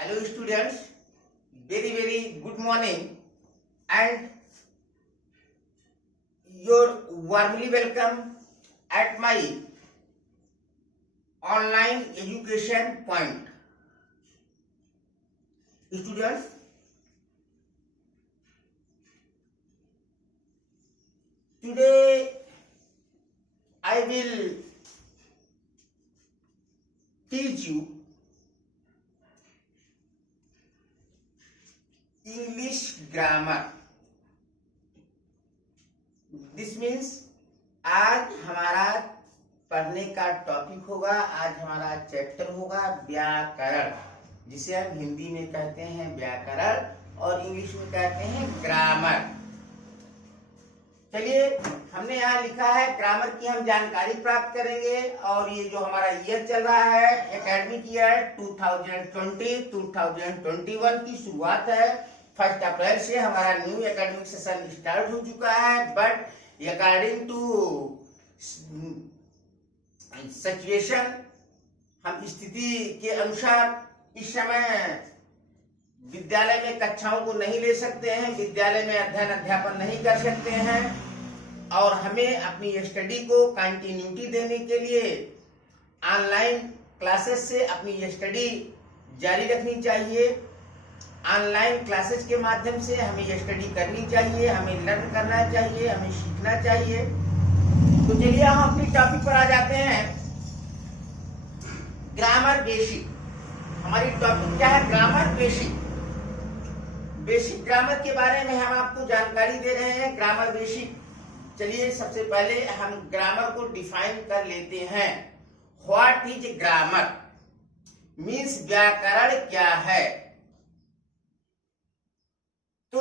Hello students, very good morning and you're warmly welcome at my online education point. Students, today I will teach you English grammar. This means आज हमारा पढ़ने का topic होगा, आज हमारा chapter होगा व्याकरण, जिसे हम हिंदी में कहते हैं व्याकरण और इंग्लिश में कहते हैं ग्रामर। चलिए, हमने यहाँ लिखा है ग्रामर की हम जानकारी प्राप्त करेंगे और ये जो हमारा ईयर चल रहा है एकेडमिक ईयर 2020-2021 की शुरुआत है। 1 अप्रैल से हमारा न्यू एकेडमिक सेशन स्टार्ट हो चुका है, बट अकॉर्डिंग टू सिचुएशन, हम स्थिति के अनुसार इस समय विद्यालय में कक्षाओं को नहीं ले सकते हैं, विद्यालय में अध्ययन अध्यापन नहीं कर सकते हैं और हमें अपनी स्टडी को कंटिन्यूटी देने के लिए ऑनलाइन क्लासेस से अपनी स्टडी जारी रखनी चाहिए। ऑनलाइन क्लासेस के माध्यम से हमें स्टडी करनी चाहिए, हमें लर्न करना चाहिए, हमें सीखना चाहिए। तो चलिए हम अपनी टॉपिक पर आ जाते हैं। ग्रामर बेसिक, हमारी टॉपिक क्या है? Grammar basic. बेसिक ग्रामर के बारे में हम आपको जानकारी दे रहे हैं। ग्रामर बेसिक, चलिए सबसे पहले हम ग्रामर को डिफाइन कर लेते हैं। व्हाट इज ग्रामर मीन्स व्याकरण क्या है? तो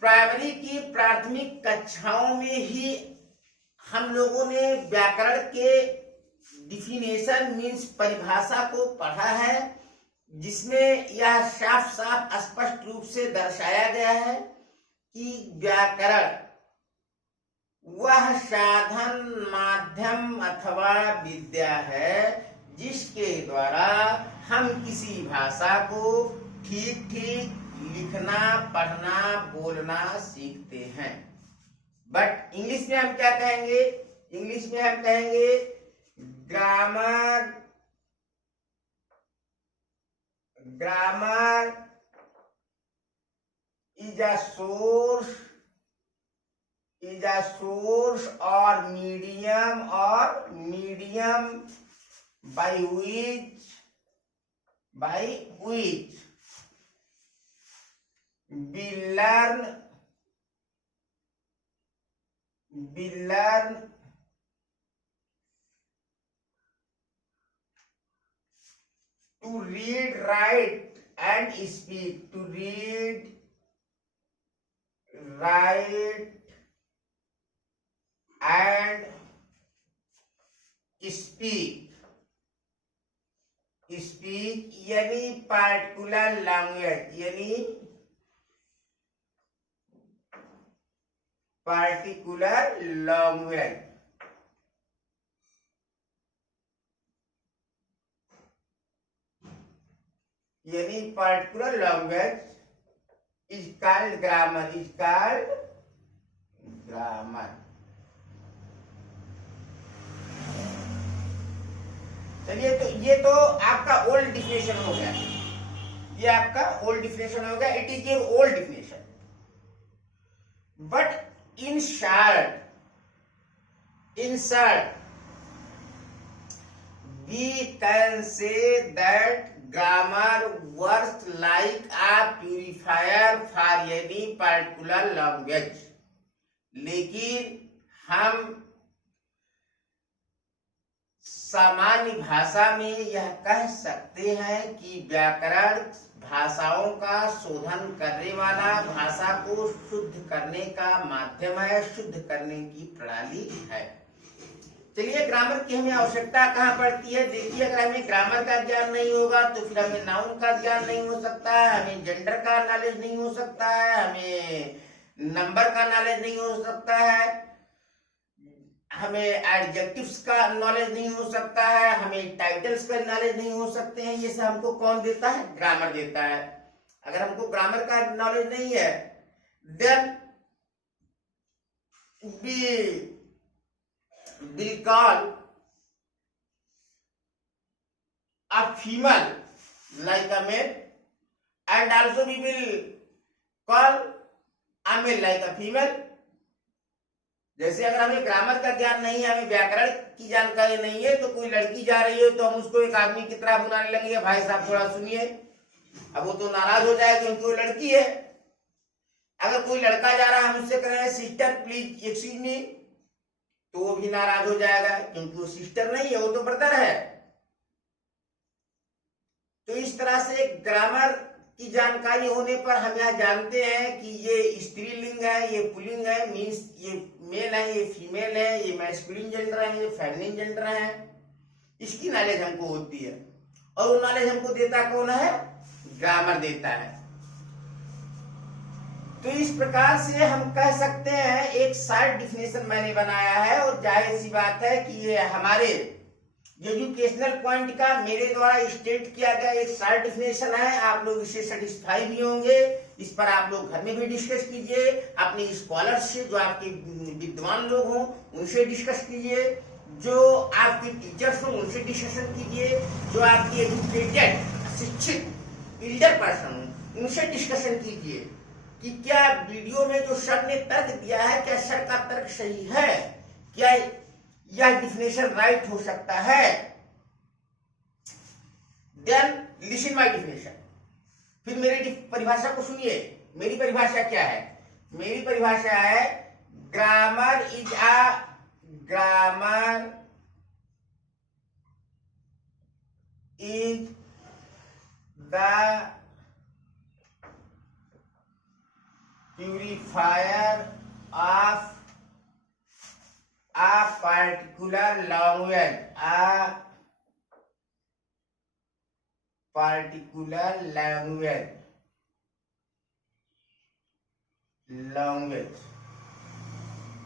प्राइमरी की प्राथमिक कक्षाओं में ही हम लोगों ने व्याकरण के डिफिनेशन मीन्स परिभाषा को पढ़ा है, जिसमें यह साफ साफ स्पष्ट रूप से दर्शाया गया है कि व्याकरण वह साधन, माध्यम अथवा विद्या है जिसके द्वारा हम किसी भाषा को ठीक लिखना, पढ़ना, बोलना सीखते हैं। बट इंग्लिश में हम क्या कहेंगे? इंग्लिश में हम कहेंगे grammar is a source or medium by which we learn to read, write and speak. To read, write and speak यानी पार्टिकुलर लैंग्वेज, यानी पार्टिकुलर लैंग्वेज। यानी particular language is called grammar, चलिए, तो ये तो आपका ओल्ड डिफिनेशन हो गया, ये आपका ओल्ड डिफिनेशन हो गया। It is your old definition, but in short we can say that grammar works like a purifier for any particular language। लेकिन हम सामान्य भाषा में यह कह सकते हैं कि व्याकरण भाषाओं का शोधन करने वाला, भाषा को शुद्ध करने का माध्यम है, शुद्ध करने की प्रणाली है। चलिए, ग्रामर की हमें आवश्यकता कहाँ पड़ती है? देखिए, अगर हमें ग्रामर का ज्ञान नहीं होगा तो फिर हमें नाउन का ज्ञान नहीं हो सकता है, हमें जेंडर का नॉलेज नहीं हो सकता है, हमें नंबर का नॉलेज नहीं हो सकता है, हमें एडजेक्टिव्स का नॉलेज नहीं हो सकता है, हमें टाइटल्स का नॉलेज नहीं हो सकते हैं। ये सब हमको कौन देता है? ग्रामर देता है। अगर हमको ग्रामर का नॉलेज नहीं है, then we will call a female like a male, and also we will call a male like a female. जैसे अगर हमें ग्रामर का ज्ञान नहीं है, हमें व्याकरण की जानकारी नहीं है, तो कोई लड़की जा रही है तो हम उसको एक आदमी की तरह बुलाने लगेंगे, भाई साहब थोड़ा सुनिए। अब वो तो नाराज हो जाएगा क्योंकि वो लड़की है। अगर कोई लड़का जा रहा है, हम उससे कह रहे हैं सिस्टर प्लीज एक्सक्यूज मी, तो वो भी नाराज हो जाएगा क्योंकि वो सिस्टर नहीं है, वो तो ब्रदर है। तो इस तरह से ग्रामर की जानकारी होने पर हम यह जानते हैं कि ये स्त्रीलिंग है, ये पुल्लिंग है, मीन्स ये मेल है, ये फीमेल है, ये मैस्कुलिन जेंडर है, ये फेमिनिन जेंडर है। इसकी नॉलेज हमको होती है, और वो नॉलेज हमको देता कौन है? ग्रामर देता है। तो इस प्रकार से हम कह सकते हैं, एक शॉर्ट डिफिनेशन मैंने बनाया है, और जाहिर सी बात है कि ये हमारे एजुकेशनल पॉइंट का मेरे द्वारा स्टेट किया गया एक शॉर्ट डिफिनेशन है। आप लोग इससे सेटिस्फाई भी होंगे। इस पर आप लोग घर में भी डिस्कस कीजिए, अपने स्कॉलर्स से, जो आपके विद्वान लोग हों उनसे डिस्कस कीजिए, जो आपके टीचर्स हों उनसे डिस्कशन कीजिए, जो आपके एजुकेटेड शिक्षित एल्डर पर्सन हों उनसे डिस्कशन कीजिए कि क्या वीडियो में जो सर ने तर्क दिया है, क्या सर का तर्क सही है, क्या यह डिफिनेशन राइट हो सकता है। Then listen my definition. फिर मेरी परिभाषा को सुनिए। मेरी परिभाषा क्या है? मेरी परिभाषा है grammar is the purifier of a particular language,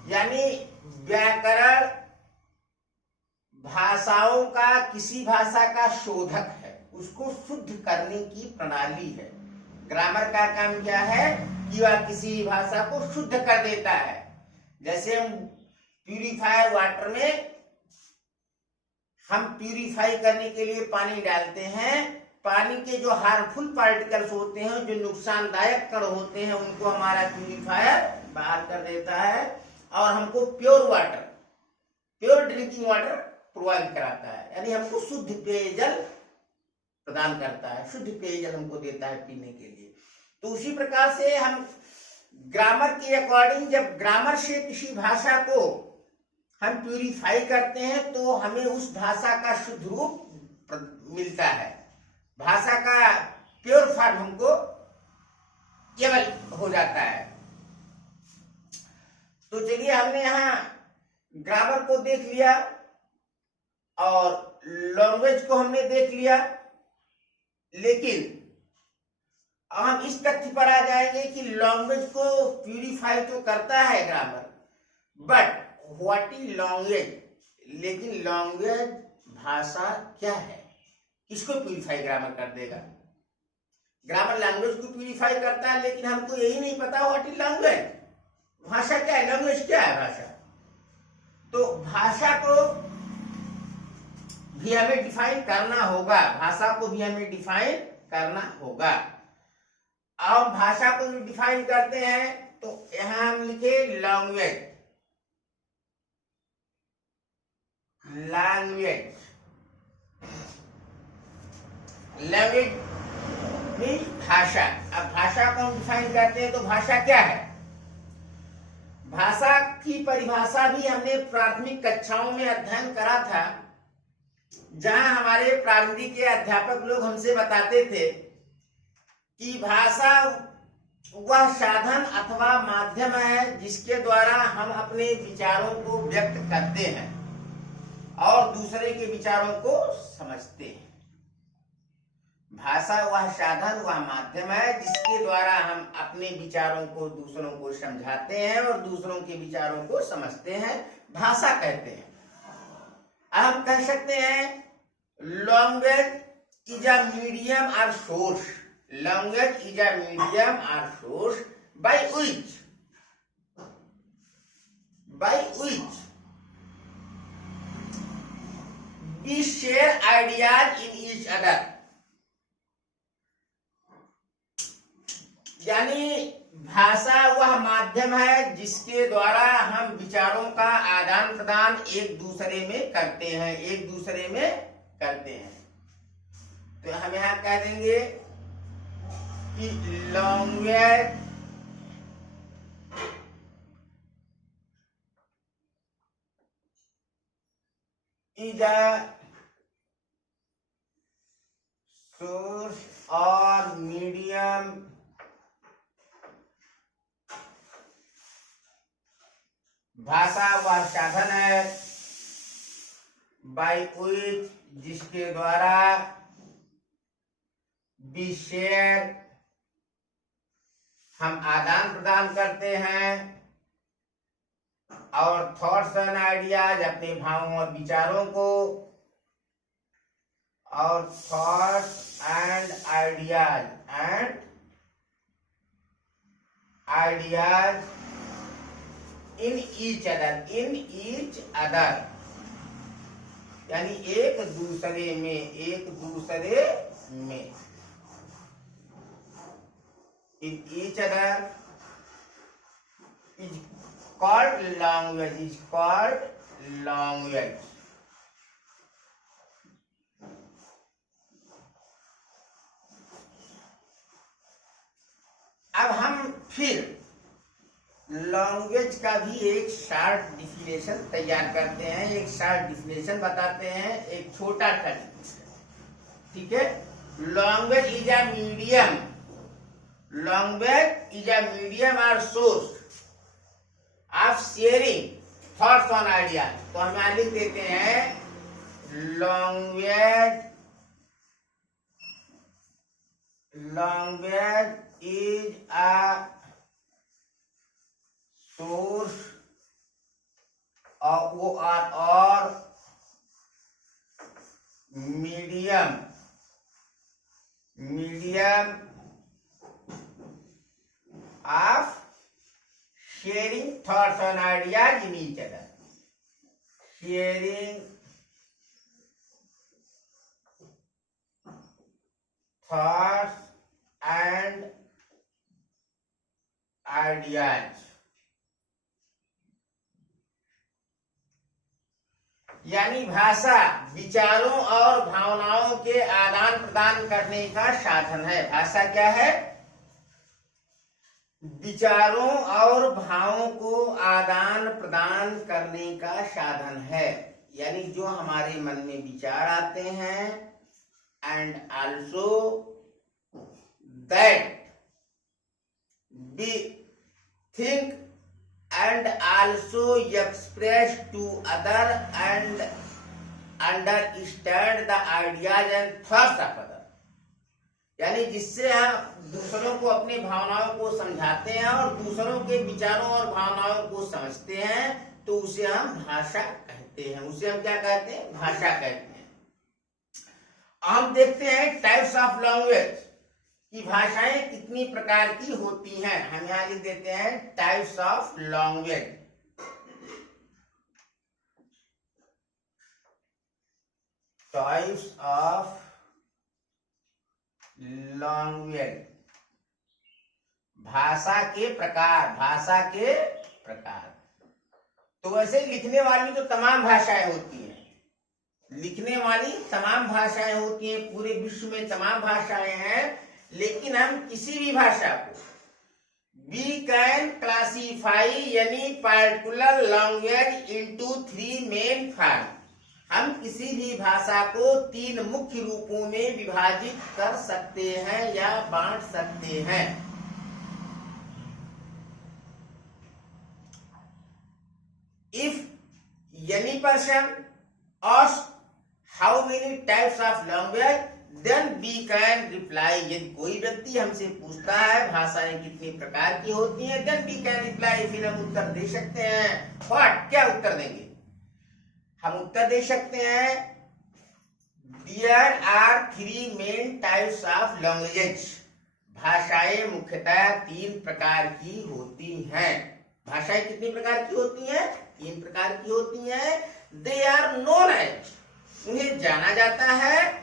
यानी व्याकरण भाषाओं का, किसी भाषा का शोधक है, उसको शुद्ध करने की प्रणाली है। ग्रामर का काम क्या है कि वह किसी भाषा को शुद्ध कर देता है। जैसे हम प्यूरिफायर वाटर में हम प्यूरिफाई करने के लिए पानी डालते हैं, पानी के जो हार्मफुल पार्टिकल्स होते हैं, जो नुकसानदायक कण होते हैं, उनको हमारा प्यूरिफायर बाहर कर देता है और हमको pure water, pure drinking water provide कराता है, यानी हमको शुद्ध पेयजल प्रदान करता है, शुद्ध पेयजल हमको देता है पीने के लिए। तो उसी प्रकार से हम ग्रामर के अकॉर्डिंग, जब ग्रामर से किसी भाषा को हम प्यूरिफाई करते हैं तो हमें उस भाषा का शुद्ध रूप मिलता है, भाषा का प्योर फॉर्म हमको केवल हो जाता है। तो चलिए, हमने यहाँ ग्रामर को देख लिया और लैंग्वेज को हमने देख लिया, लेकिन हम इस तथ्य पर आ जाएंगे कि लैंग्वेज को प्यूरिफाई तो करता है grammar, but what is language, लेकिन लैंग्वेज भाषा क्या है, किसको प्यूरिफाई ग्रामर कर देगा? ग्रामर लैंग्वेज को प्यूरिफाई करता है, लेकिन हमको यही नहीं पता व्हाट इज लैंग्वेज, भाषा क्या है, लैंग्वेज क्या है भाषा। तो भाषा को भी हमें डिफाइन करना होगा, भाषा को भी हमें डिफाइन करना होगा। अब भाषा को डिफाइन करते हैं तो यहां हम लिखे लैंग्वेज, लैंग्वेज मीन्स भाषा। अब भाषा को हम डिफाइन करते हैं तो भाषा क्या है? भाषा की परिभाषा भी हमने प्राथमिक कक्षाओं में अध्ययन करा था, जहां हमारे प्रारंभिक के अध्यापक लोग हमसे बताते थे कि भाषा वह साधन अथवा माध्यम है जिसके द्वारा हम अपने विचारों को व्यक्त करते हैं और दूसरे के विचारों को समझते हैं। भाषा वह साधन, वह माध्यम है जिसके द्वारा हम अपने विचारों को दूसरों को समझाते हैं और दूसरों के विचारों को समझते हैं। भाषा कहते हैं। अब हम कह सकते हैं लैंग्वेज इज अ मीडियम और source, language is a medium और source by which we share ideas in each other। यानी भाषा वह माध्यम है जिसके द्वारा हम विचारों का आदान प्रदान एक दूसरे में करते हैं। तो हम यहाँ कह देंगे कि language is a source or medium भाषा वह साधन है by which जिसके द्वारा we share हम आदान प्रदान करते हैं और थॉट्स एंड आइडियाज अपने भावों और विचारों को, और thoughts and ideas in each other यानी एक दूसरे में इन each other is called language, अब हम फिर लैंग्वेज का भी एक शॉर्ट डिफिनेशन तैयार करते हैं, एक शॉर्ट डिफिनेशन बताते हैं, एक छोटा टर्म। ठीक है, लैंग्वेज इज अ मीडियम और source of sharing thoughts on ideas. तो हम यहां लिख देते हैं लैंग्वेज इज अ सोर्स और medium of sharing thoughts and ideas in each other, sharing thoughts and ideas। यानी भाषा विचारों और भावनाओं के आदान प्रदान करने का साधन है। भाषा क्या है? विचारों और भावों को आदान प्रदान करने का साधन है। यानी जो हमारे मन में विचार आते हैं and also that we think and also express to other and understand the ideas and thoughts of other. यानी जिससे हम दूसरों को अपनी भावनाओं को समझाते हैं और दूसरों के विचारों और भावनाओं को समझते हैं, तो उसे हम भाषा कहते हैं। उसे हम क्या कहते हैं? भाषा कहते हैं। हम देखते हैं टाइप्स ऑफ लैंग्वेज कि भाषाएं कितनी प्रकार की होती हैं। हम यहां लिख देते हैं types of language. Types of language, भाषा के प्रकार। तो वैसे लिखने वाली तो तमाम भाषाएं होती हैं, पूरे विश्व में तमाम भाषाएं हैं। लेकिन हम किसी भी भाषा को वी कैन क्लासीफाई यानी particular language into 3 main form. हम किसी भी भाषा को 3 मुख्य रूपों में विभाजित कर सकते हैं या बांट सकते हैं। If any person asks how many types of language, then we can reply, यदि कोई व्यक्ति हमसे पूछता है भाषाएं कितने प्रकार की होती हैं, देन वी कैन रिप्लाई, फिर हम उत्तर दे सकते हैं। व्हाट, क्या उत्तर देंगे? हम उत्तर दे सकते हैं there are 3 main types of languages, भाषाएं मुख्यतः 3 प्रकार की होती हैं। भाषाएं कितनी प्रकार की होती हैं? 3 प्रकार की होती हैं। दे आर नोन एज, उन्हें जाना जाता है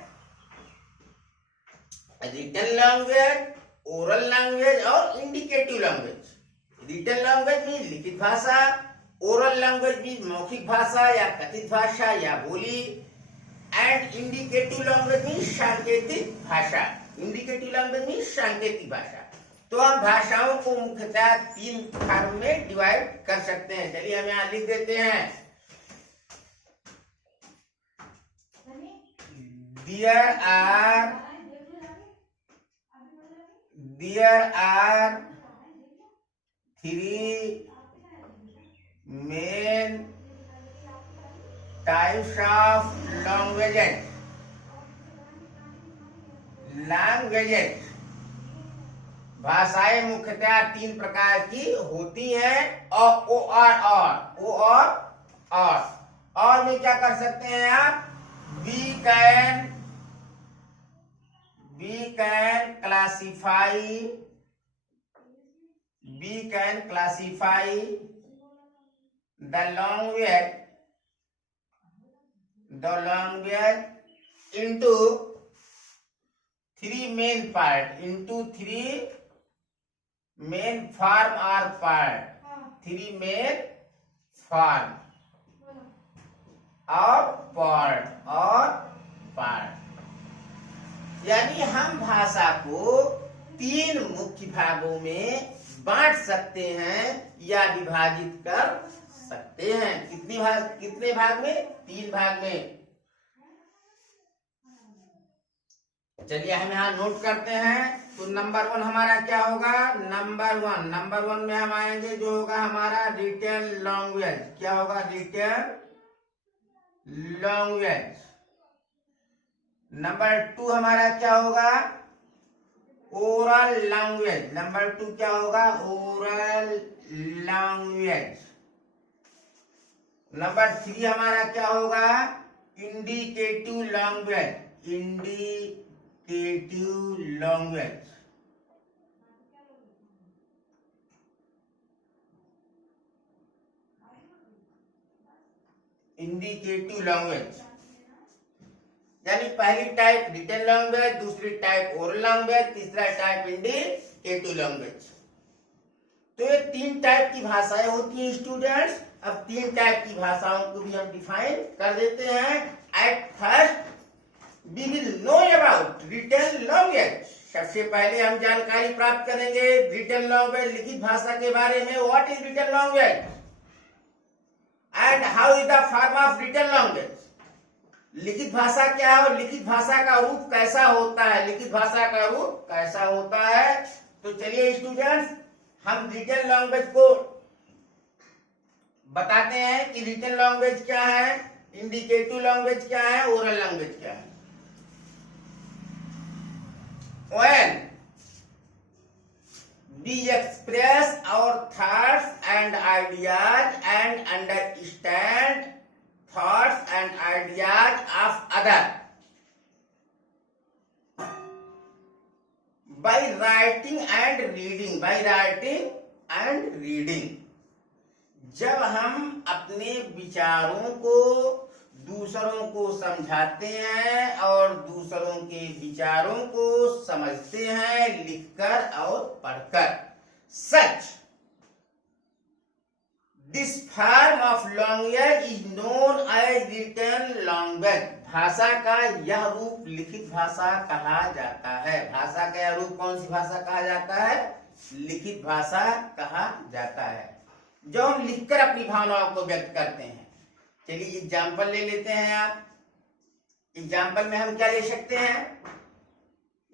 रिटन लैंग्वेज, ओरल लैंग्वेज और indicative language. Written language mean लिखित भाषा, ओरल लैंग्वेज मीन मौखिक भाषा या कथित भाषा या बोली, एंड इंडिकेटिव लैंग्वेज मीन सांकेतिक भाषा। इंडिकेटिव लैंग्वेज मीन सांकेतिक भाषा। तो हम भाषाओं को मुख्यतः 3 भाग में डिवाइड कर सकते हैं। चलिए हम यहाँ लिख देते हैं, There are 3 main types of languages. भाषाएं मुख्यतः 3 प्रकार की होती हैं। और में क्या कर सकते हैं आप? We can classify the language into 3 main part, into 3 main form or part, 3 main form और part। यानी हम भाषा को 3 मुख्य भागों में बांट सकते हैं या विभाजित कर सकते हैं। कितने भाग में? 3 भाग में। चलिए हम यहाँ नोट करते हैं। तो नंबर 1 हमारा क्या होगा? नंबर वन में हम आएंगे, जो होगा हमारा रिटन लैंग्वेज। क्या होगा? Written language. नंबर 2 हमारा क्या होगा? Oral language. नंबर 2 क्या होगा? Oral language. नंबर 3 हमारा क्या होगा? Indicative language. Indicative language. Indicative language यानी पहली टाइप रिटन लैंग्वेज, दूसरी टाइप ओरल लैंग्वेज, तीसरा टाइप इंडिकेटिव लैंग्वेज। तो ये 3 टाइप की भाषाएं होती हैं स्टूडेंट्स। अब 3 टाइप की भाषाओं को भी हम डिफाइन कर देते हैं। At first we will know about written language. सबसे पहले हम जानकारी प्राप्त करेंगे रिटन लैंग्वेज, लिखित भाषा के बारे में। What is written language and how is the form of written language. लिखित भाषा क्या है और लिखित भाषा का रूप कैसा होता है। लिखित भाषा का रूप कैसा होता है। तो चलिए स्टूडेंट्स, हम रिटन लैंग्वेज को बताते हैं कि रिटन लैंग्वेज क्या है, इंडिकेटिव लैंग्वेज क्या है, ओरल लैंग्वेज क्या है। When we express our thoughts and ideas and understand thoughts and ideas of other by writing and reading, जब हम अपने विचारों को दूसरों को समझाते हैं और दूसरों के विचारों को समझते हैं लिखकर और पढ़कर। Such this form of language is known as written language. भाषा का यह रूप लिखित भाषा कहा जाता है। भाषा का यह रूप कौन सी भाषा कहा जाता है? लिखित भाषा कहा जाता है, जो हम लिखकर अपनी भावनाओं को व्यक्त करते हैं। चलिए एग्जाम्पल ले लेते हैं। आप एग्जाम्पल में हम क्या ले सकते हैं?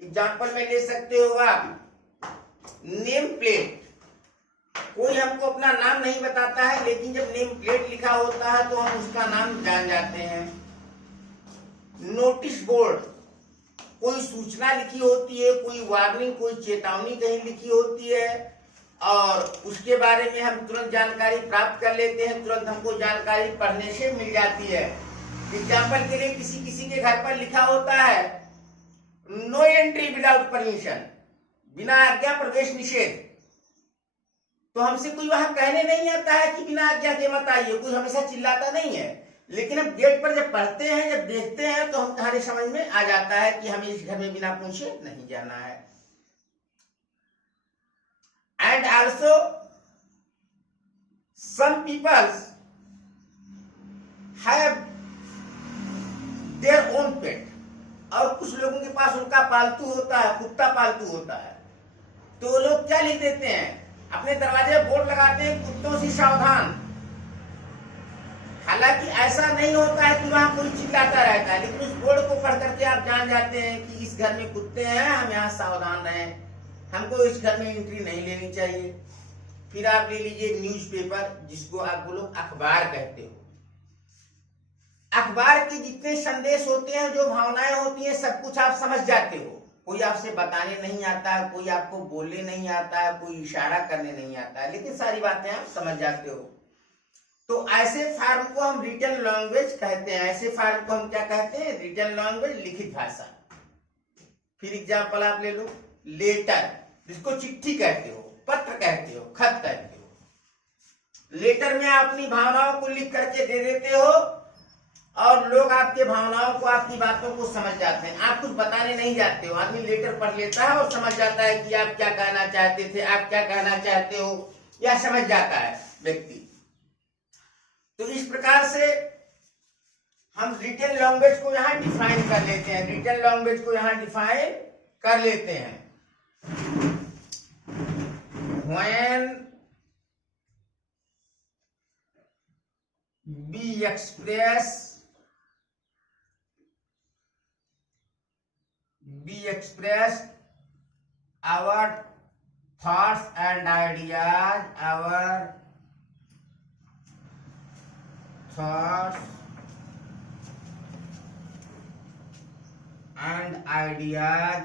एग्जाम्पल में ले सकते हो आप नेम प्लेट। कोई हमको अपना नाम नहीं बताता है, लेकिन जब नेम प्लेट लिखा होता है तो हम उसका नाम जान जाते हैं। नोटिस बोर्ड, कोई सूचना लिखी होती है, कोई वार्निंग, कोई चेतावनी कहीं लिखी होती है और उसके बारे में हम तुरंत जानकारी प्राप्त कर लेते हैं, तुरंत हमको जानकारी पढ़ने से मिल जाती है। एग्जाम्पल के लिए किसी के घर पर लिखा होता है नो एंट्री विदाउट परमिशन, बिना आज्ञा प्रवेश निषेध, तो हमसे कोई वहां कहने नहीं आता है कि बिना आज्ञा के मत आइए, कोई हमेशा चिल्लाता नहीं है। लेकिन हम गेट पर जब पढ़ते हैं, जब देखते हैं तो हमारे समझ में आ जाता है कि हमें इस घर में बिना पूछे नहीं जाना है। And also some peoples have their own pet, और कुछ लोगों के पास उनका पालतू होता है, कुत्ता पालतू होता है, तो वो लोग क्या लिख देते हैं, अपने दरवाजे बोर्ड लगाते हैं कुत्तों से सावधान। हालांकि ऐसा नहीं होता है कि वहां कोई चिल्लाता रहता है, लेकिन उस बोर्ड को पढ़ करके आप जान जाते हैं कि इस घर में कुत्ते हैं, हम यहाँ सावधान रहें, हमको इस घर में एंट्री नहीं लेनी चाहिए। फिर आप ले लीजिए न्यूज़पेपर, जिसको आप लोग अखबार कहते हो। अखबार के जितने संदेश होते हैं, जो भावनाएं होती हैं, सब कुछ आप समझ जाते हो। कोई आपसे बताने नहीं आता है, कोई आपको बोलने नहीं आता है, कोई इशारा करने नहीं आता है, लेकिन सारी बातें आप समझ जाते हो। तो ऐसे फॉर्म को हम रिटन लैंग्वेज कहते हैं। ऐसे फॉर्म को हम क्या कहते हैं, रिटन लैंग्वेज, लिखित भाषा। फिर एग्जाम्पल आप ले लो, लेटर, जिसको चिट्ठी कहते हो, पत्र कहते हो, खत कहते हो। लेटर में आप अपनी भावनाओं को लिख करके दे देते हो और लोग आपके भावनाओं को, आपकी बातों को समझ जाते हैं। आप कुछ बताने नहीं जाते हो, आदमी लेटर पढ़ लेता है और समझ जाता है कि आप क्या कहना चाहते थे, आप क्या कहना चाहते हो, या समझ जाता है व्यक्ति। तो इस प्रकार से हम रिटन लैंग्वेज को यहां डिफाइन कर लेते हैं, रिटन लैंग्वेज को यहां डिफाइन कर लेते हैं। When we express our thoughts and ideas, our thoughts and ideas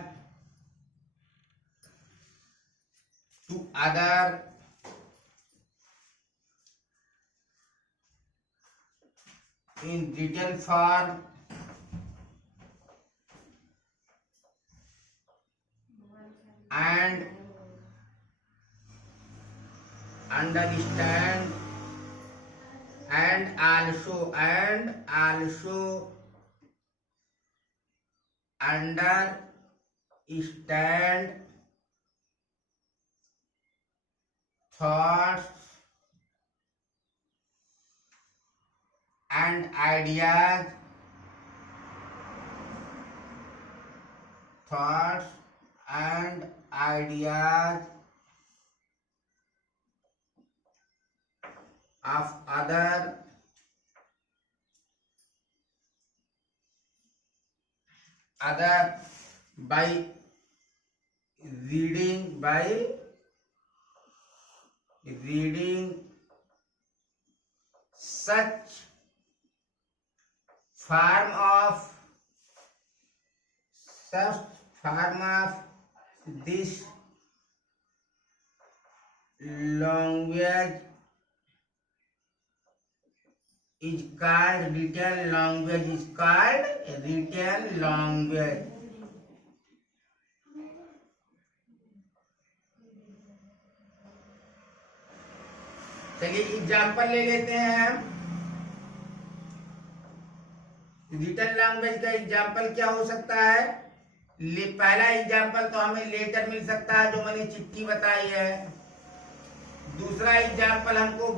to other in written form and understand and also understand thoughts and ideas of other by reading such form of this language is called written language. चलिए example ले लेते हैं हम। Written language का example क्या हो सकता है? पहला एग्जाम्पल तो हमें लेटर मिल सकता है, जो मैंने चिट्ठी बताई है। दूसरा एग्जाम्पल हमको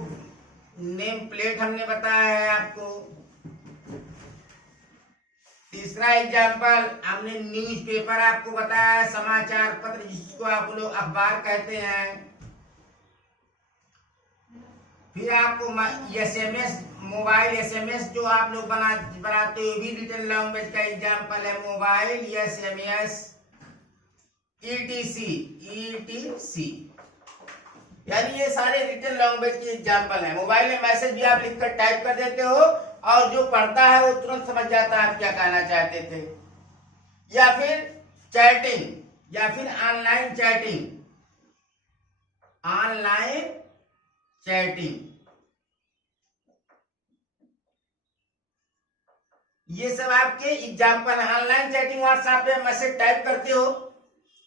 नेम प्लेट हमने बताया है आपको। तीसरा एग्जाम्पल हमने न्यूज़पेपर आपको बताया है, समाचार पत्र, जिसको आप लोग अखबार कहते हैं। फिर आपको SMS, मोबाइल SMS जो आप लोग बनाते हो, भी रिटन लैंग्वेज का एग्जाम्पल है। मोबाइल SMS ETC, यानी ये सारे रिटन लैंग्वेज के एग्जाम्पल हैं। मोबाइल में मैसेज भी आप लिखकर टाइप कर देते हो और जो पढ़ता है वो तुरंत समझ जाता है आप क्या कहना चाहते थे। या फिर चैटिंग या फिर ऑनलाइन चैटिंग, ऑनलाइन चैटिंग, ये सब आपके एग्जाम्पल। ऑनलाइन चैटिंग, व्हाट्सएप पे मैसेज टाइप करते हो,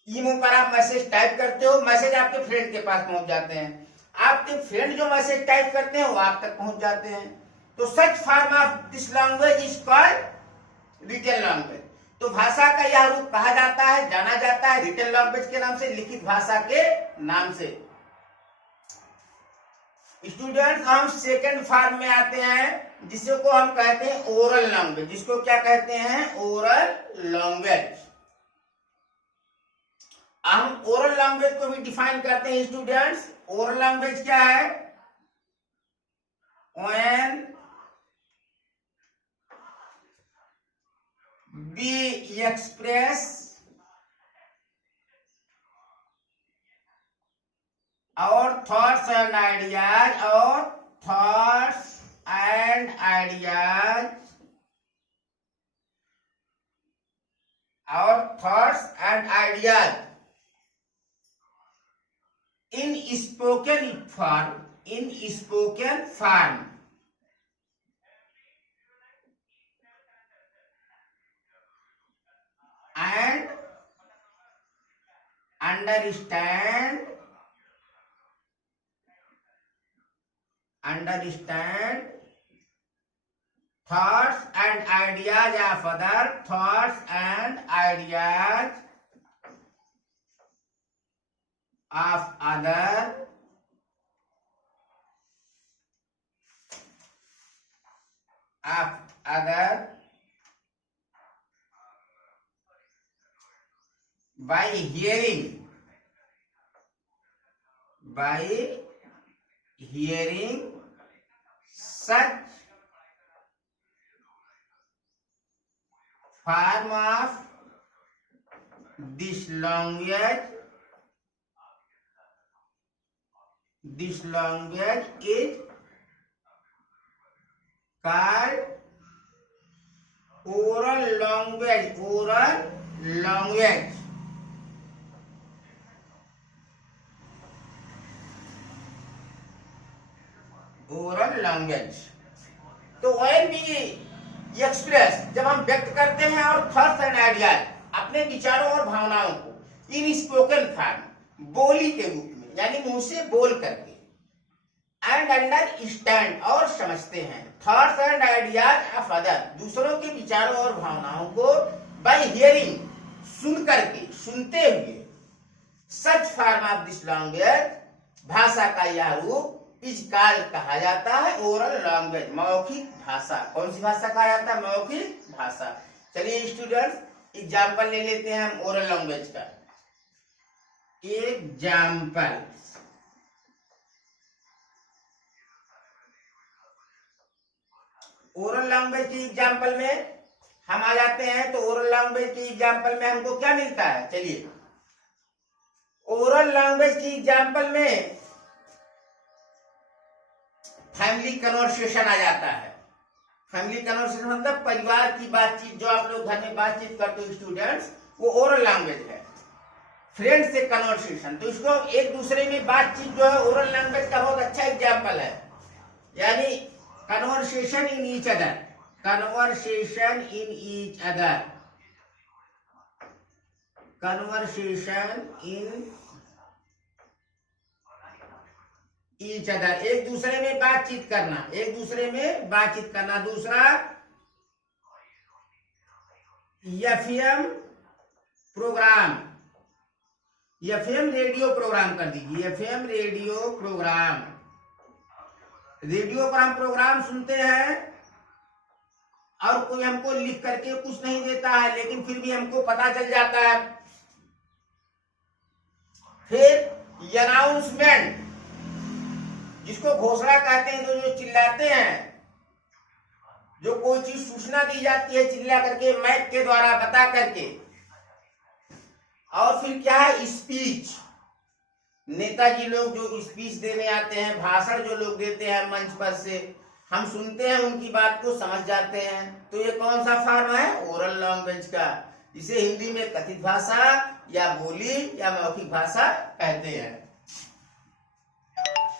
ईमो पर आप मैसेज टाइप करते हो, मैसेज आपके फ्रेंड के पास पहुंच जाते हैं, आपके फ्रेंड जो मैसेज टाइप करते हैं वो आप तक पहुंच जाते हैं। तो such form of this language is called written language. तो भाषा का यह रूप कहा जाता है, जाना जाता है रिटन लैंग्वेज के नाम से, लिखित भाषा के नाम से। स्टूडेंट्स, हम सेकंड फॉर्म में आते हैं जिसको हम कहते हैं ओरल लैंग्वेज। जिसको क्या कहते हैं? Oral language. हम ओरल लैंग्वेज को भी डिफाइन करते हैं स्टूडेंट्स। ओरल लैंग्वेज क्या है? When we express our thoughts and ideas, in spoken form, and understand thoughts and ideas of other, thoughts and ideas of other, by hearing such form of this language is called oral language. Oral language. तो when we express, जब हम व्यक्त करते हैं और thoughts and ideas, अपने विचारों और भावनाओं को इन स्पोकन फॉर्म, बोली के रूप में, यानी मुंह से बोल करके, एंड अंडरस्टैंड और समझते हैं, thoughts and ideas of other, दूसरों के विचारों और भावनाओं को, बाय हियरिंग, सुन करके, सुनते हुए, सच फॉर्म ऑफ दिस लैंग्वेज, भाषा का यह रूप, इस काल कहा जाता है ओरल लैंग्वेज, मौखिक भाषा। कौन सी भाषा कहा जाता है? मौखिक भाषा। चलिए स्टूडेंट्स, एग्जाम्पल ले लेते हैं हम ओरल लैंग्वेज का। एग्जाम्पल, ओरल लैंग्वेज के एग्जाम्पल में हम आ जाते हैं। तो ओरल लैंग्वेज के एग्जाम्पल में हमको क्या मिलता है? चलिए, ओरल लैंग्वेज की एग्जाम्पल में फैमिली कन्वर्सेशन आ जाता है। फैमिली कन्वर्सेशन मतलब परिवार की बातचीत, जो आप लोग घर में बातचीत करते हो स्टूडेंट्स, वो ओरल लैंग्वेज है। फ्रेंड्स से कन्वर्सेशन, तो इसको एक दूसरे में बातचीत जो है ओरल लैंग्वेज का बहुत अच्छा एग्जाम्पल है। यानी conversation in each other, each other, एक दूसरे में बातचीत करना, दूसरा FM programme, FM radio programme कर दीजिए, एफएम रेडियो प्रोग्राम, रेडियो पर हम प्रोग्राम सुनते हैं और कोई हमको लिख करके कुछ नहीं देता है, लेकिन फिर भी हमको पता चल जाता है। फिर अनाउंसमेंट, जिसको घोषणा कहते हैं, जो चिल्लाते हैं, जो कोई चीज सूचना दी जाती है चिल्ला करके, माइक के द्वारा बता करके। और फिर क्या है? स्पीच, नेताजी लोग जो स्पीच देने आते हैं, भाषण जो लोग देते हैं मंच पर से, हम सुनते हैं, उनकी बात को समझ जाते हैं। तो ये कौन सा फॉर्म है? ओरल लैंग्वेज का। इसे हिंदी में कथित भाषा या बोली या मौखिक भाषा कहते हैं।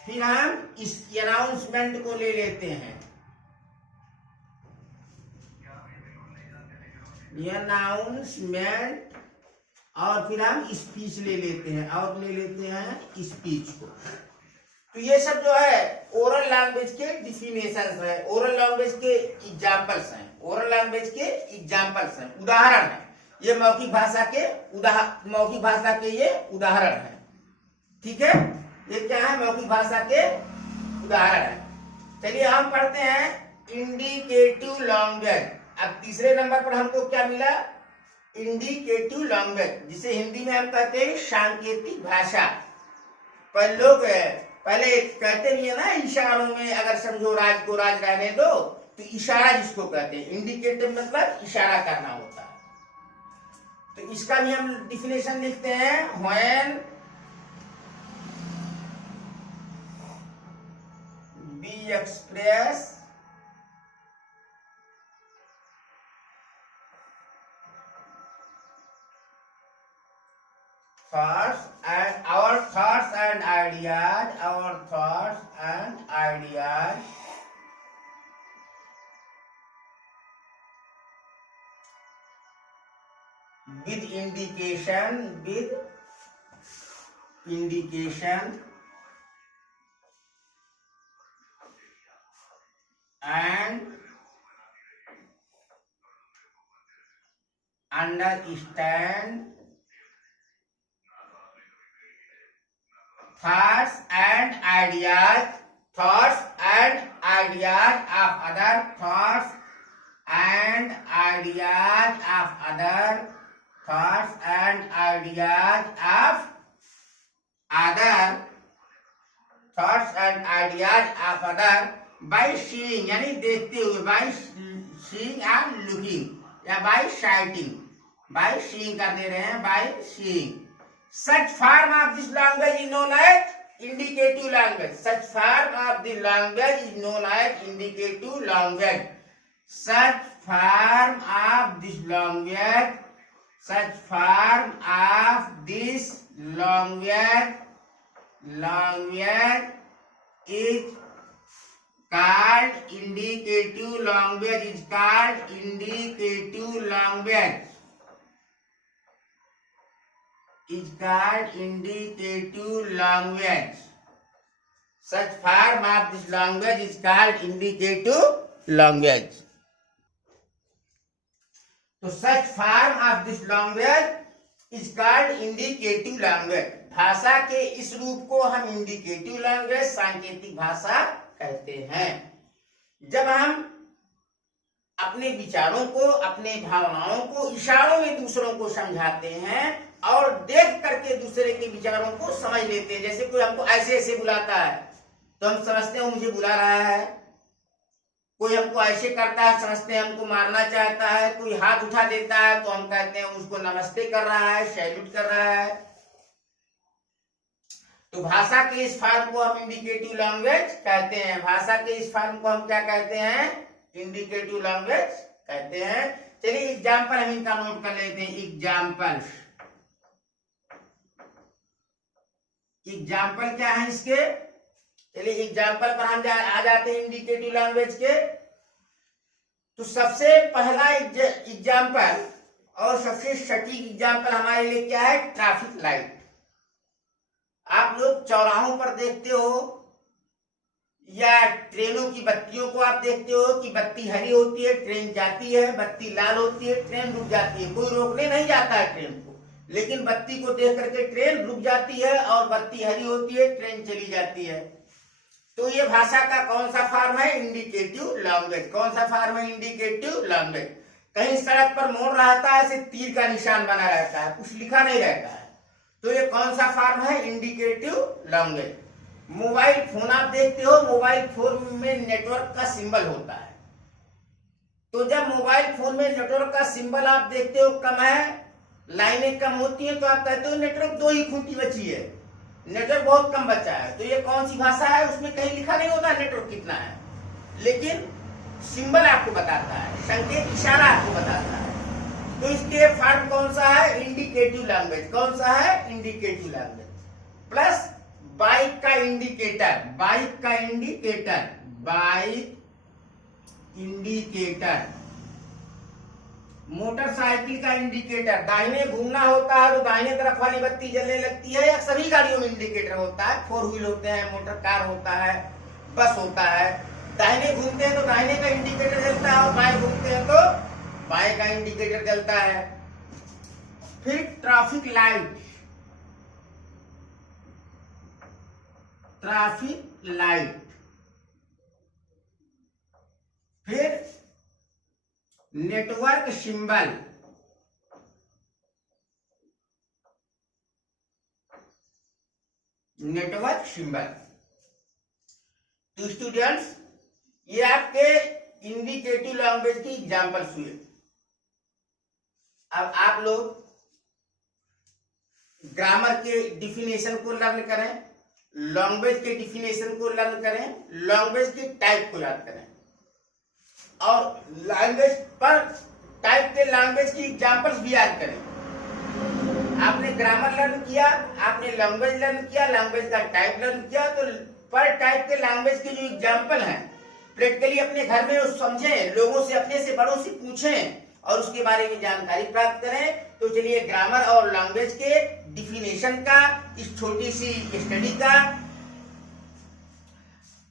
फिर हम इस अनाउंसमेंट को ले लेते हैं। अनाउंसमेंट, और फिर हम स्पीच ले लेते हैं, और ले लेते हैं स्पीच को। तो ये सब जो है ओरल लैंग्वेज के डिफिनेशंस है, ओरल लैंग्वेज के एग्जांपल्स हैं, ओरल लैंग्वेज के एग्जांपल्स हैं, उदाहरण है। ये मौखिक भाषा के ये उदाहरण है। ठीक है, ये क्या है? मौखिक भाषा के उदाहरण है। चलिए हम पढ़ते हैं इंडिकेटिव लैंग्वेज। अब तीसरे नंबर पर हमको क्या मिला? इंडिकेटिव लैंग्वेज, जिसे हिंदी में हम कहते हैं सांकेतिक भाषा। पर लोग पहले कहते नहीं है ना, इशारों में अगर समझो राज को राज रहने दो, तो इशारा जिसको कहते हैं, इंडिकेटिव मतलब इशारा करना होता है। तो इसका भी हम डिफिनेशन लिखते हैं। When be express our thoughts and ideas with indication and understand thoughts and ideas of other by seeing यानी देखते हुए, by seeing and looking, या by sighting, by seeing कर दे रहे हैं, by seeing। Such form of this language is known as indicative language. Such form of the language is known as indicative language. Such form of this language is called indicative language. Is called indicative language. Is called indicative language. Such form of this language is called indicative language. तो such form of this language is called indicative language. भाषा के इस रूप को हम indicative language, सांकेतिक भाषा कहते हैं। जब हम अपने विचारों को, अपने भावनाओं को इशारों में दूसरों को समझाते हैं और देख करके दूसरे के विचारों को समझ लेते हैं। जैसे कोई हमको ऐसे ऐसे बुलाता है तो हम समझते हैं वो मुझे बुला रहा है। कोई हमको ऐसे करता है, समझते हैं हमको मारना चाहता है। कोई हाथ उठा देता है तो हम कहते हैं उसको नमस्ते कर रहा है, सैल्यूट कर रहा है। तो भाषा के इस फॉर्म को हम इंडिकेटिव लैंग्वेज कहते हैं। भाषा के इस फॉर्म को हम क्या कहते हैं? इंडिकेटिव लैंग्वेज कहते हैं। चलिए एग्जाम्पल हम इनका नोट कर लेते हैं। एग्जाम्पल क्या है इसके? चलिए एग्जाम्पल पर हम आ जाते हैं इंडिकेटिव लैंग्वेज के। तो सबसे पहला एग्जाम्पल और सबसे सटीक एग्जाम्पल हमारे लिए क्या है? Traffic light. आप लोग चौराहों पर देखते हो या ट्रेनों की बत्तियों को आप देखते हो कि बत्ती हरी होती है, ट्रेन जाती है, बत्ती लाल होती है, ट्रेन रुक जाती है। कोई रोकने नहीं जाता है ट्रेन को, लेकिन बत्ती को देख करके ट्रेन रुक जाती है और बत्ती हरी होती है, ट्रेन चली जाती है। तो ये भाषा का कौन सा फॉर्म है? Indicative language. कौन सा फॉर्म है? Indicative language. कहीं सड़क पर मोड़ रहता है, ऐसे तीर का निशान बना रहता है, कुछ लिखा नहीं रहता है, तो ये कौन सा फॉर्म है? Indicative language. मोबाइल फोन आप देखते हो, मोबाइल फोन में नेटवर्क का सिंबल होता है। तो जब मोबाइल फोन में नेटवर्क का सिंबल आप देखते हो कम है, लाइनें कम होती हैं, तो आप कहते हो नेटवर्क 2 ही खूंटी बची है, नेटवर्क बहुत कम बचा है। तो ये कौन सी भाषा है? उसमें कहीं लिखा नहीं होता नेटवर्क कितना है, लेकिन सिंबल आपको बताता है, संकेत इशारा आपको बताता है। तो इसके फॉर्म कौन सा है? Indicative language. कौन सा है? Indicative language. प्लस बाइक का इंडिकेटर, बाइक का इंडिकेटर, बाइक इंडिकेटर, मोटरसाइकिल का इंडिकेटर। दाहिने घूमना होता है तो दाहिने तरफ वाली बत्ती जलने लगती है, या सभी गाड़ियों में इंडिकेटर होता है, 4 व्हील होते हैं, मोटर कार होता है, बस होता है। दाहिने घूमते हैं तो दाहिने का इंडिकेटर जलता है, और बाएं घूमते हैं तो बाएं का इंडिकेटर जलता है। फिर ट्रैफिक लाइट, ट्रैफिक लाइट। फिर नेटवर्क सिंबल, नेटवर्क सिंबल। तो स्टूडेंट्स, ये आपके इंडिकेटिव लैंग्वेज की एग्जांपल्स हुए। अब आप लोग ग्रामर के डिफिनेशन को लर्न करें, लैंग्वेज के डिफिनेशन को लर्न करें, लैंग्वेज के टाइप को लर्न करें, और लैंग्वेज पर टाइप के लैंग्वेज की एग्जांपल्स भी याद करें। आपने ग्रामर लर्न किया, आपने लैंग्वेज लर्न किया, लैंग्वेज का टाइप लर्न किया, तो पर टाइप के लैंग्वेज के जो एग्जांपल हैं प्रैक्टिकली अपने घर में उस समझें, लोगों से, अपने से बड़ों से पूछें और उसके बारे में जानकारी प्राप्त करें। तो चलिए, ग्रामर और लैंग्वेज के डिफिनेशन का इस छोटी सी स्टडी का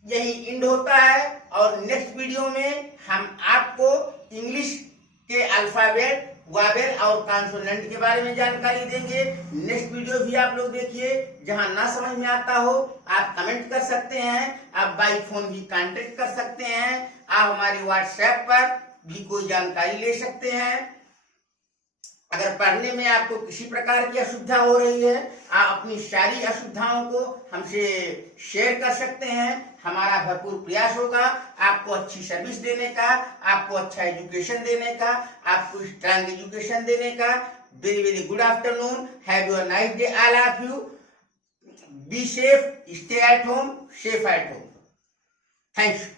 यही एंड होता है। और नेक्स्ट वीडियो में हम आपको इंग्लिश के अल्फाबेट, वोवेल और कॉन्सोनेंट के बारे में जानकारी देंगे। नेक्स्ट वीडियो भी आप लोग देखिए। जहां ना समझ में आता हो आप कमेंट कर सकते हैं, आप बाई फोन भी कांटेक्ट कर सकते हैं, आप हमारे व्हाट्सएप पर भी कोई जानकारी ले सकते हैं। अगर पढ़ने में आपको किसी प्रकार की असुविधा हो रही है, आप अपनी सारी असुविधाओं को हमसे शेयर कर सकते हैं। हमारा भरपूर प्रयास होगा आपको अच्छी सर्विस देने का, आपको अच्छा एजुकेशन देने का, आपको स्ट्रांग एजुकेशन देने का। Very very good afternoon, have your nice day all of you. Be safe, stay at home, safe at home. Thanks.